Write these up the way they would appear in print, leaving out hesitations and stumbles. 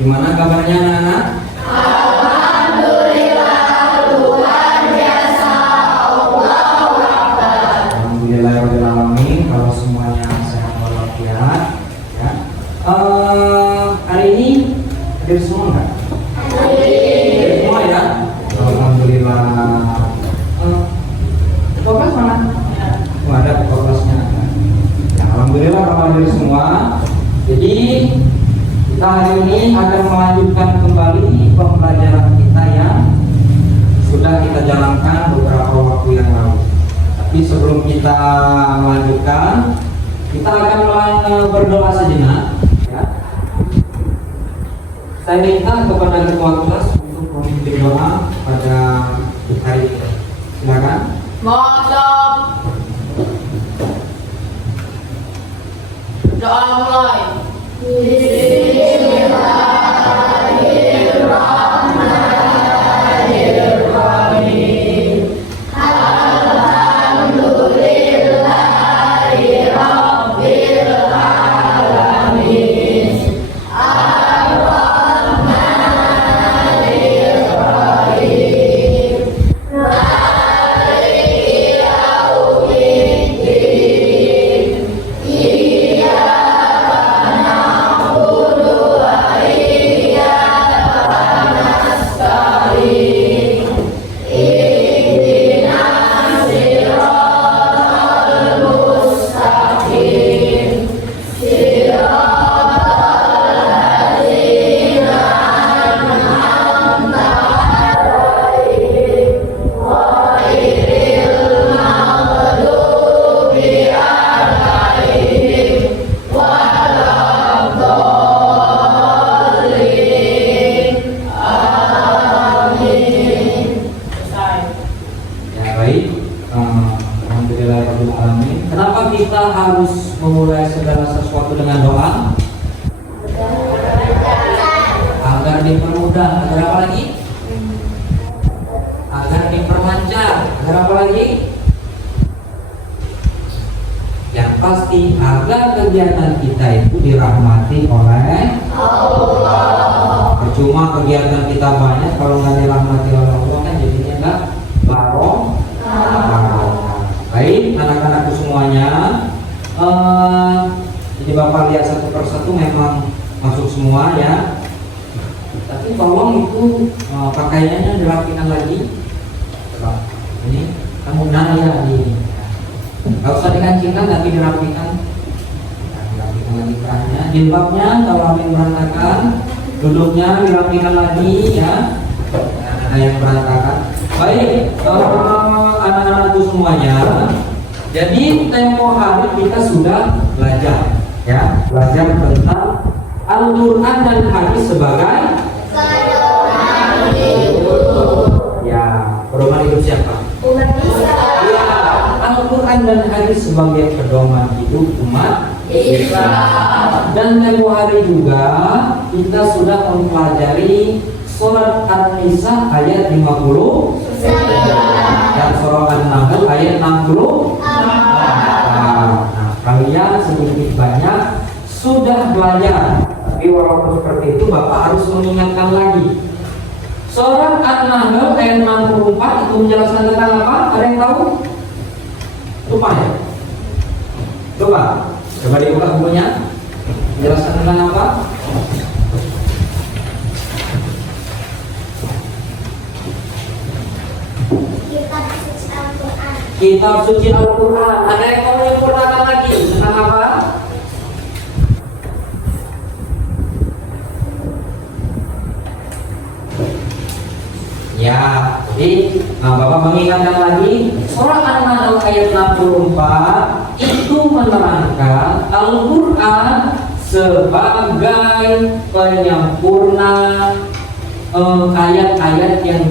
Gimana kabarnya anak-anak? Alhamdulillah, luar biasa. Allahu Akbar. Alhamdulillahirabbil alamin. Kalau semuanya sehat walafiat, ya. Hari ini hadir semua enggak? Hadir semua ya. Alhamdulillah. Kelas mana? Oh, ada kelasnya. Ya, alhamdulillah kalau hadir semua. Jadi kita hari ini akan melanjutkan kembali pembelajaran kita yang sudah kita jalankan beberapa waktu yang lalu. Tapi sebelum kita melanjutkan, kita akan berdoa sejenak. Ya. Saya minta kepada ketua kelas untuk memimpin doa pada hari ini. Silakan. Maaf. Doa mulai. Bismillahirrahmanirrahim. Alhamdulillahirabbil alamin. Ar-Rahmanir-Rahim. Maliki yaumiddin. Iyyaka na'budu wa iyyaka nasta'in. Ihdinas siratal mustaqim. Siratal ladzina an'amta 'alaihim ghairil maghdubi 'alaihim waladdallin. Amin. Selesai. Ya baik. Alhamdulillahirabbil alamin. Kenapa kita harus memulai segala sesuatu dengan doa? Agar dipermudah. Agar apa lagi? Agar diperlancar. Agar apa lagi? Yang pasti agar kegiatan kita itu dirahmati oleh Allah. Percuma kegiatan kita banyak kalau nggak dirahmati oleh Allah kan jadinya nggak barokah. Baik anak-anakku semuanya, jadi Bapak lihat satu persatu memang masuk semua ya. Tapi tolong itu pakaiannya dirapikan lagi. Coba ini kamu ya ini. Gak usah dikancingkan tapi dirapikan. Dirapikan lagi kerahnya. Jilbabnya kalau ada yang berantakan, duduknya dirapikan lagi ya. Ada yang berantakan. Baik, anak-anakku semuanya. Jadi tempo hari kita sudah belajar ya, belajar tentang Al-Quran dan hadis sebagai Pedoman hidup. ya, pedoman hidup siapa? Umat Islam. Ya, Al-Quran dan hadis sebagai pedoman hidup umat Islam. Dan tempo hari juga kita sudah mempelajari surat An-Nisa ayat 50 dan surat An-Nahl ayat 60. Nah, kalian sedikit banyak sudah belajar, tapi walaupun seperti itu Bapak harus mengingatkan lagi. Surat An-Nahl ayat 64 itu menjelaskan tentang apa? Ada yang tahu? Lupa ya? Coba dibuka bukunya. Menjelaskan tentang apa? Kitab suci Al-Quran. Ada yang mau menyempurnakan lagi tentang apa? Ya, jadi Bapak mengingatkan lagi surah An-Nahl ayat 64 itu menerangkan Al-Quran sebagai penyempurna ayat-ayat yang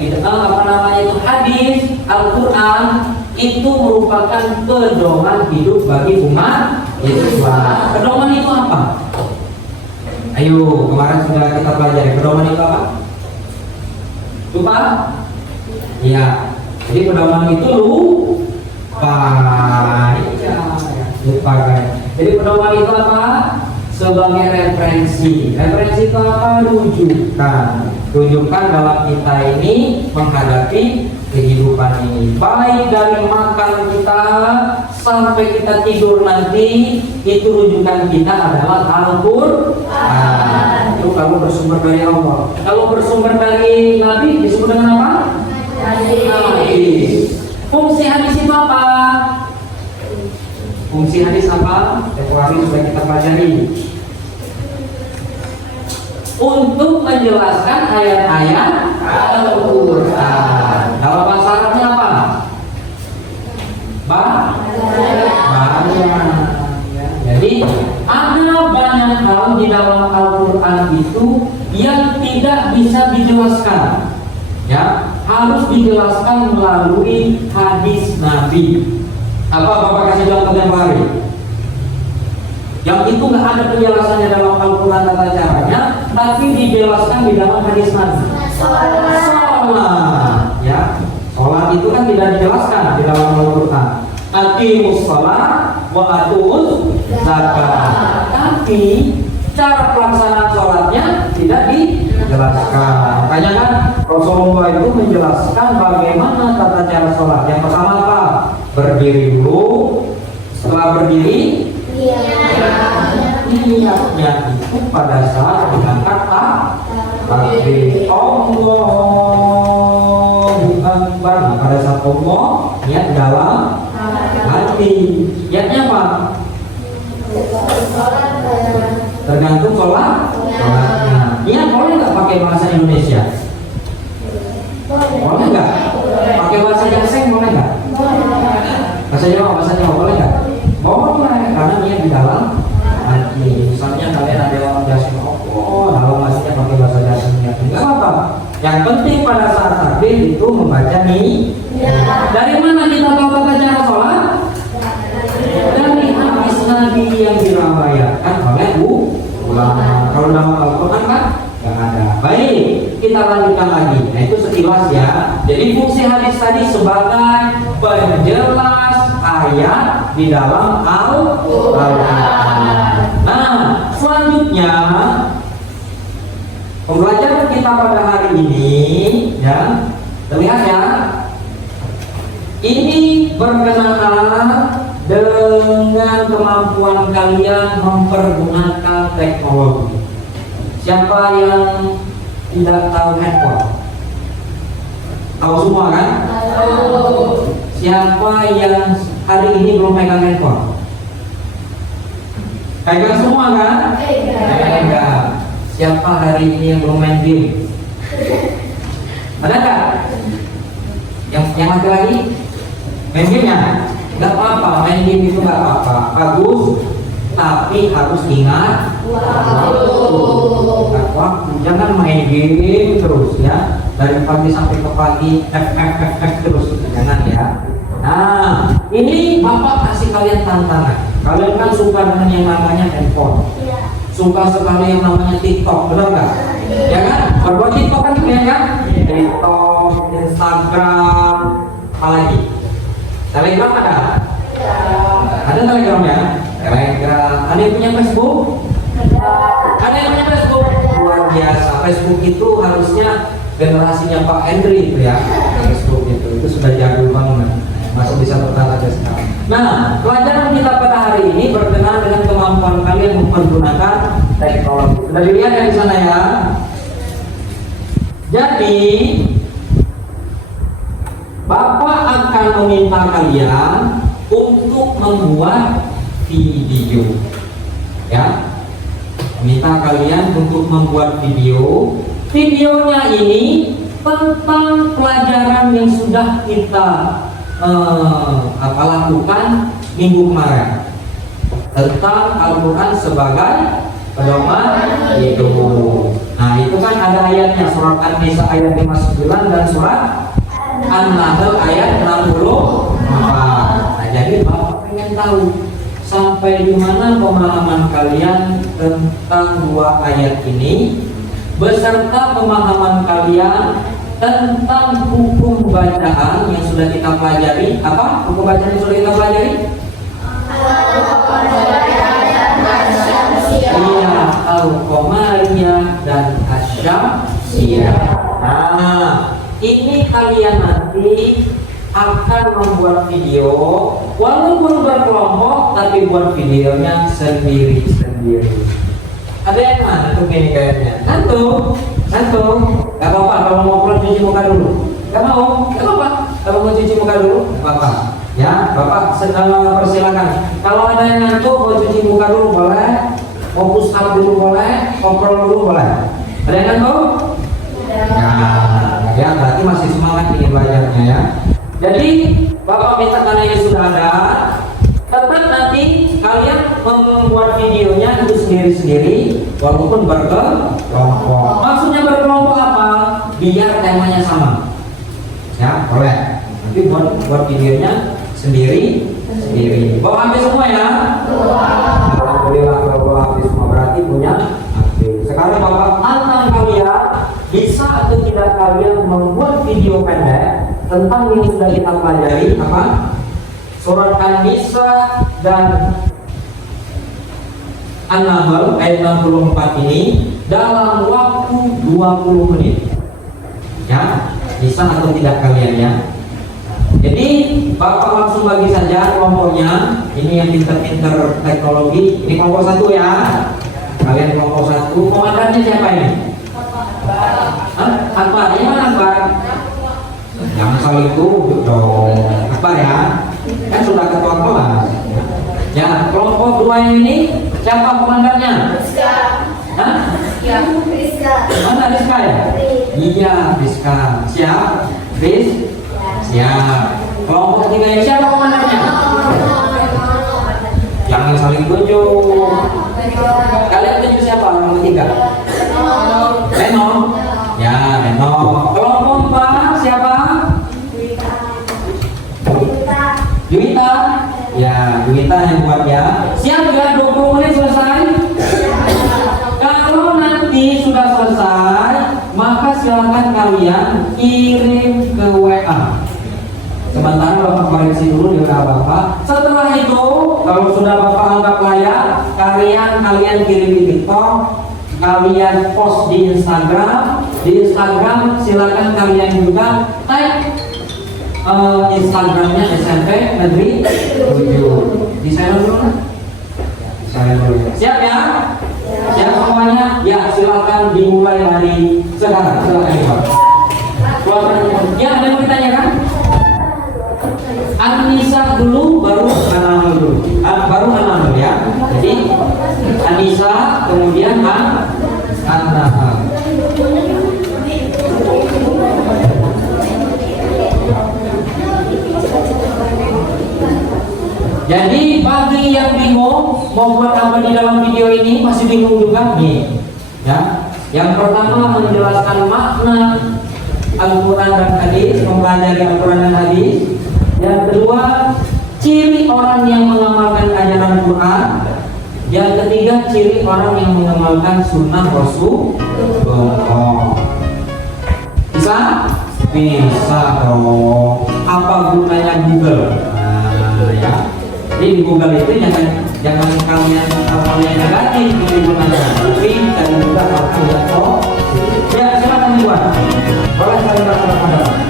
hadis. Al-Quran itu merupakan pedoman hidup bagi umat Islam. Pedoman itu apa? Ayo, kemarin sudah kita pelajari. Pedoman itu apa? Lupa? Iya. Jadi pedoman itu lupa. Lupa kan? Jadi pedoman itu apa? sebagai referensi. Referensi itu apa? Rujukan. Rujukan dalam kita ini menghadapi kehidupan ini. Baik dari makan kita sampai kita tidur nanti, itu rujukan kita adalah Al-Qur'an. Itu kalau bersumber dari Allah. Kalau bersumber dari Nabi disebut dengan apa? Hadis. Fungsi hadis itu apa? Fungsi hadis apa? Hari sudah kita pelajari. Untuk menjelaskan ayat-ayat Al-Qur'an. Dalam bahasa Arabnya apa? Banyak. Jadi ada banyak hal di dalam Al-Qur'an itu yang tidak bisa dijelaskan. Ya, harus dijelaskan melalui hadis Nabi. Apa Bapak kasih contoh yang baru? Yang itu nggak ada penjelasannya dalam Al-Quran tata caranya, tapi dijelaskan di dalam hadis Nabi. Sholat, ya, sholat itu kan tidak dijelaskan di dalam Al-Quran. Aqimus sholat wa atuz zakat. Tapi cara pelaksanaan sholatnya tidak dijelaskan. Makanya kan Rasulullah itu menjelaskan bagaimana tata cara sholat. Yang pertama apa? Berdiri dulu. Setelah berdiri, niatnya itu pada saat mengangkat takbir Allahu Akbar. Nah, pada saat Allah niat dalam hati. Niatnya apa? Tergantung sholatnya. Niat boleh nggak pakai bahasa Indonesia? Boleh nggak? Pakai bahasa Jakseng boleh nggak? Bahasa Jawa boleh nggak? Boleh, karena niat di dalam hati. Misalnya kalian ada orang Jakseng, dalam hatinya pakai bahasa Jakseng, nggak apa-apa. Yang penting pada saat takbir itu membaca nih. Dari mana kita tahu tata cara sholat? Dari hadis Nabi yang diriwayatkan oleh ulama. Kalau dalam Al-Quran kan nggak ada. Baik, kita lanjutkan lagi. Nah itu sekilas ya. Jadi fungsi hadis tadi sebagai penjelas ayat di dalam Al-Quran. Nah selanjutnya pembelajaran kita pada hari ini, ya, terlihat ya. Ini berkenaan dengan kemampuan kalian mempergunakan teknologi. Siapa yang tidak tahu handphone? Tahu semua kan? Siapa yang hari ini belum pegang handphone? Pegang semua kan? Pegang. Siapa hari ini yang belum main game? Ada nggak? Yang laki-laki main game ya? Nggak apa-apa, main game itu nggak apa-apa, bagus. Tapi harus ingat waktu. Jangan main game terus ya, dari pagi sampai ke pagi terus, jangan ya. Nah ini bapak kasih kalian tantangan. Kalian kan suka dengan yang namanya handphone, suka sekali yang namanya TikTok, benar nggak? Ya kan? Berbuat TikTok kan ya kan? TikTok, Instagram, apalagi? Telegram ada? Ada Telegram ya? Telegram. Ada yang punya Facebook? Ada yang punya Facebook? Luar biasa. Facebook itu harusnya generasinya Pak Henry itu ya. Facebook itu sudah jadul banget. Masih bisa bertahan aja sekarang. Nah, pelajaran kita pada hari ini berkenaan dengan kemampuan kalian mempergunakan teknologi. Sudah dilihat ya di sana ya. Jadi Bapak akan meminta kalian untuk membuat video, ya. Minta kalian untuk membuat video. Videonya ini tentang pelajaran yang sudah kita lakukan minggu kemarin tentang Al-Quran sebagai pedoman hidup. Nah itu kan ada ayatnya, surat An-Nisa ayat 59 dan surat An-Nahl ayat 64. Nah jadi Bapak pengen tahu sampai di mana pemahaman kalian tentang dua ayat ini, beserta pemahaman kalian tentang hukum bacaan yang sudah kita pelajari. Apa hukum bacaan yang sudah kita pelajari? Iya, Al-Qamariyah dan Asy-Syamsiyah. Nah, ini kalian nanti akan membuat video walaupun berkelompok tapi buat videonya sendiri-sendiri. Ada yang mana tuh gini kayaknya? Ngantuk, gak apa-apa kalau mau pulang cuci muka dulu. Gak mau, gak apa-apa kalau mau cuci muka dulu, gak apa-apa. Ya, Bapak persilakan. Kalau ada yang ngantuk mau cuci muka dulu boleh, mau push up dulu boleh, ngobrol dulu boleh. Ada yang ngantuk? Ya, berarti masih semangat ini belajarnya ya. Jadi Bapak minta karena ini sudah ada, tetap nanti kalian membuat videonya itu sendiri-sendiri walaupun berkelompok. Maksudnya berkelompok apa? Biar temanya sama. Ya, boleh. Nanti buat videonya sendiri. Bawa habis semua ya. Alhamdulillah kalau bawa habis semua berarti punya habis. Sekarang Bapak tantang kalian, bisa atau tidak kalian membuat video pendek tentang yang sudah kita pelajari apa? Surat An-Nisa dan An-Nahl ayat 64 ini dalam waktu 20 menit. Ya, bisa atau tidak kalian ya. Jadi Bapak langsung bagi saja kelompoknya. Ini yang pinter-pinter teknologi. Ini kelompok 1 ya. Kalian kelompok 1. Komandannya siapa ini? Akbar. Ini mana Akbar? Jangan salah itu dong. Akbar ya. Kan sudah ketua kelas. Ya, kelompok 2 ini siapa komandannya? Rizka. Hah? Rizka. Mana Rizka ya? Iya, Rizka. Siap? Siap. Kelompok 3 ini siapa komandannya? Jangan saling tunjuk. Kalian tunjuk siapa nomor 3? Reno. Ya, Reno. Kelompok 4 siapa? Juwita. Ya, Juwita yang buat ya. Siap ya, 20 menit selesai. Kalau nanti sudah selesai, maka silakan kalian kirim ke WA. Sementara Bapak koreksi dulu di WA Bapak. Setelah itu, kalau sudah Bapak anggap layak, kalian kirim di TikTok, kalian post di Instagram. Di Instagram silakan kalian juga tag Instagramnya SMP Negeri 7. Di sana dulu. Siap ya? Siap semuanya? Ya, silakan dimulai dari sekarang. Silakan Pak. Ya, ada yang mau ditanyakan? An-Nisa dulu, baru An-Nahl dulu. Baru An-Nahl ya. Jadi An-Nisa, kemudian An-Nahl. Jadi bagi yang bingung mau buat apa di dalam video ini, masih bingung juga nih ya. Yang pertama menjelaskan makna Al-Quran dan hadis, mempelajari Al-Quran dan hadis. Yang kedua, ciri orang yang mengamalkan ajaran Quran. Yang ketiga, ciri orang yang mengamalkan sunnah Rasulullah. Bisa? Bisa dong. Apa gunanya Google? Nah ya. Jadi di Google itu jangan kalian hal yang negatif gunanya, tapi dan juga hal yang positif. Ya silakan dibuat. Boleh kalian lakukan.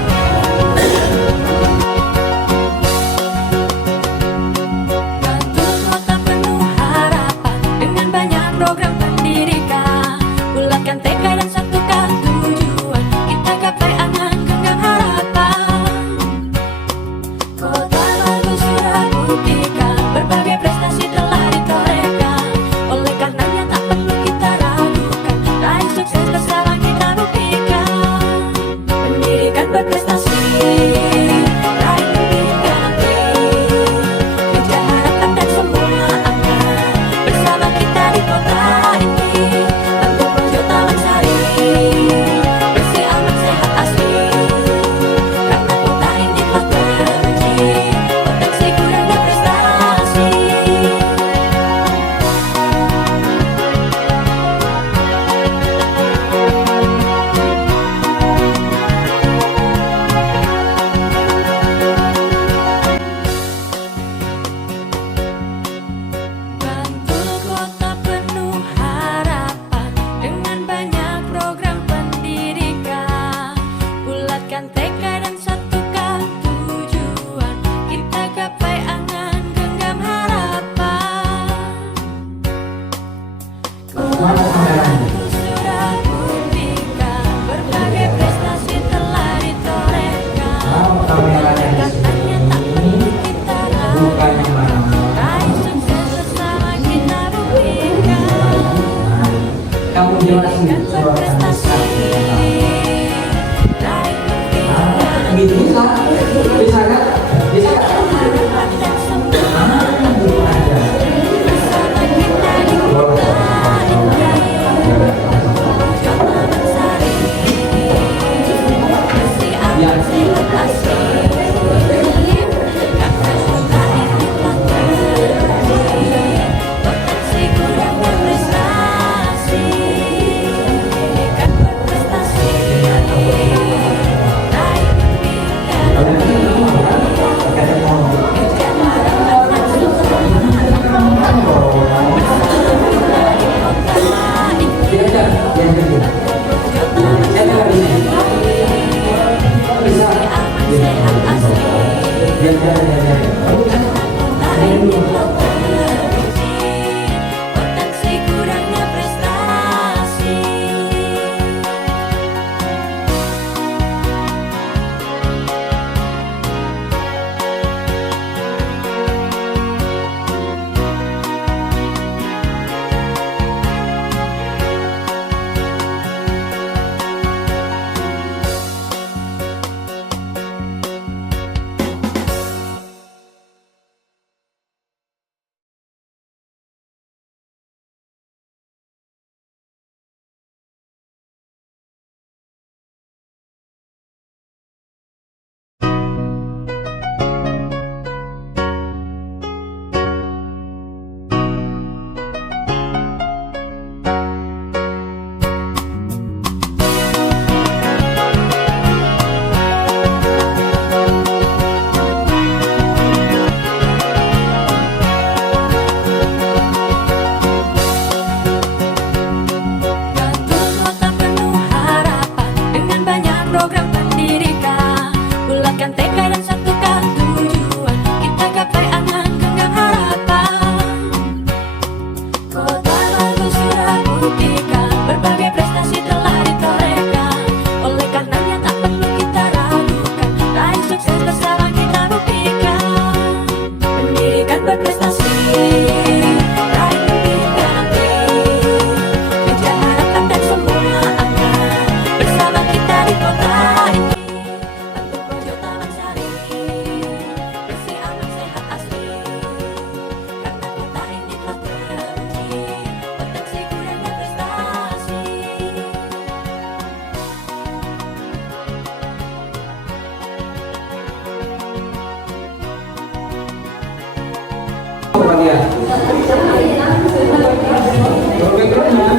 videonya.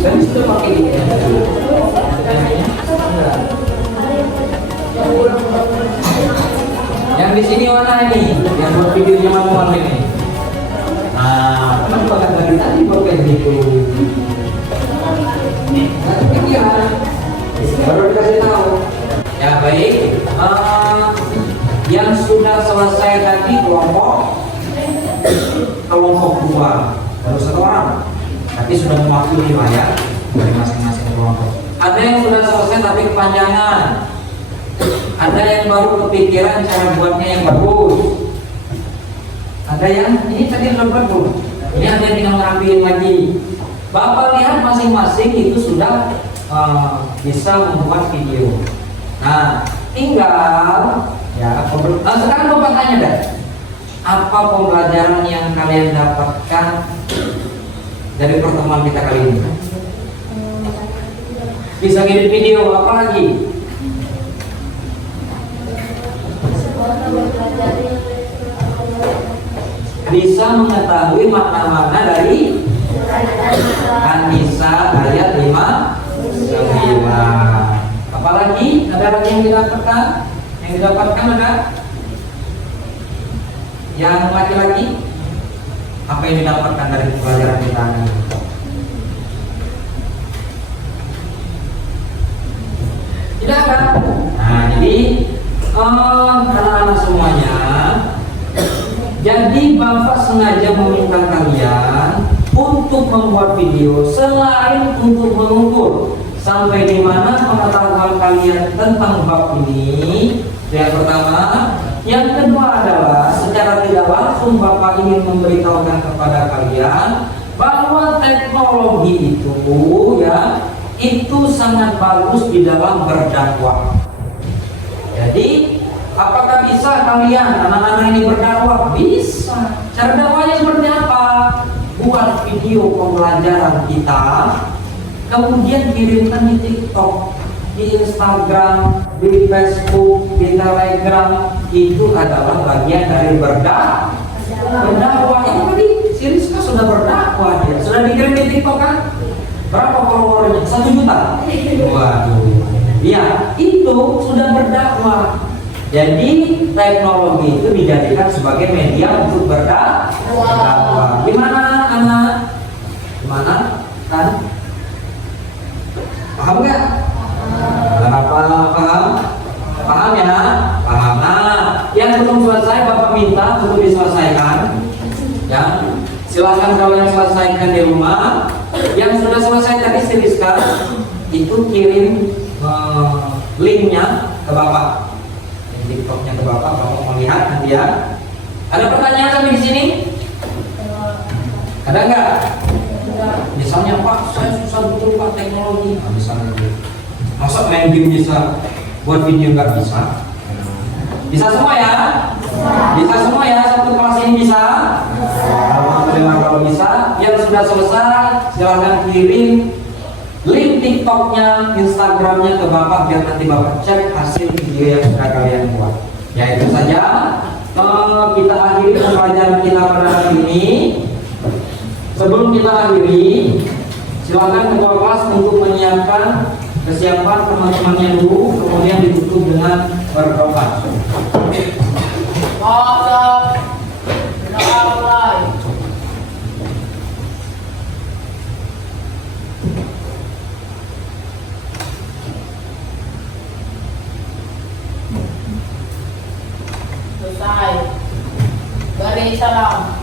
Dan sudah pakai ini. Yang di sini mana ini? Yang buat videonya manual ini. Nah, kenapa kan tadi baru kayak gitu? Nah, kepikiran. Baru dikasih tahu. Ya baik. Yang sudah selesai tadi kelompok dua, baru 1 orang. Tapi sudah mewakili lah ya dari masing-masing kelompok. Ada yang sudah selesai tapi kepanjangan. Ada yang baru kepikiran cara buatnya yang bagus. Ada yang ini tadi sudah bagus. Ini ada yang tinggal ngerapiin lagi. Bapak lihat masing-masing itu sudah bisa membuat video. Nah, tinggal ya. Sekarang Bapak tanya deh, apa pembelajaran yang kalian dapatkan dari pertemuan kita kali ini? Bisa ngedit video, apa lagi? Bisa mengetahui makna-makna dari An-Nisa ayat 5 9. Apalagi ada lagi yang didapatkan? Yang didapatkan ada? Yang laki-laki? Apa yang didapatkan dari pelajaran kita ini? Tidak ada. Nah, jadi anak-anak semuanya, jadi Bapak sengaja meminta kalian untuk membuat video selain untuk mengukur sampai di mana pengetahuan kalian tentang bab ini. Yang pertama, yang kedua adalah secara tidak langsung Bapak ingin memberitahukan kepada kalian bahwa teknologi itu ya, itu sangat bagus di dalam berdakwah. Jadi apakah bisa kalian anak-anak ini berdakwah? Bisa. Cara dakwahnya seperti apa? Buat video pembelajaran kita, kemudian kirimkan di TikTok, di Instagram, di Facebook, di Telegram. Itu adalah bagian dari berdakwah. Itu tadi si Rizka sudah berdakwah dia. Sudah dikirim di TikTok kan? Berapa followernya? 1 juta. Waduh. Ya, itu sudah berdakwah. Jadi teknologi itu dijadikan sebagai media untuk berdakwah. Gimana anak? Gimana? Kan? Paham nggak? Paham? Paham ya? Paham. Nah, yang belum selesai Bapak minta untuk diselesaikan. Ya, silakan kalau yang selesaikan di rumah. Yang sudah selesai tadi si Rizka itu kirim linknya ke Bapak, TikToknya ke Bapak mau lihat nanti ya. Ada pertanyaan sampai di sini? Ada nggak? Misalnya Pak, saya susah betul Pak teknologi. Nah, misalnya masa main game bisa, buat video nggak bisa? Bisa semua ya? Bisa semua ya? Satu kelas ini bisa? Alhamdulillah kalau bisa. Yang sudah selesai silahkan kirim link TikToknya, Instagramnya ke Bapak biar nanti Bapak cek hasil video yang sudah kalian buat. Ya itu saja. Kita akhiri pembelajaran kita pada hari ini. Sebelum kita akhiri, silakan ketua kelas untuk menyiapkan kesiapan teman-temannya dulu, kemudian ditutup dengan berdoa. Selesai. Beri salam.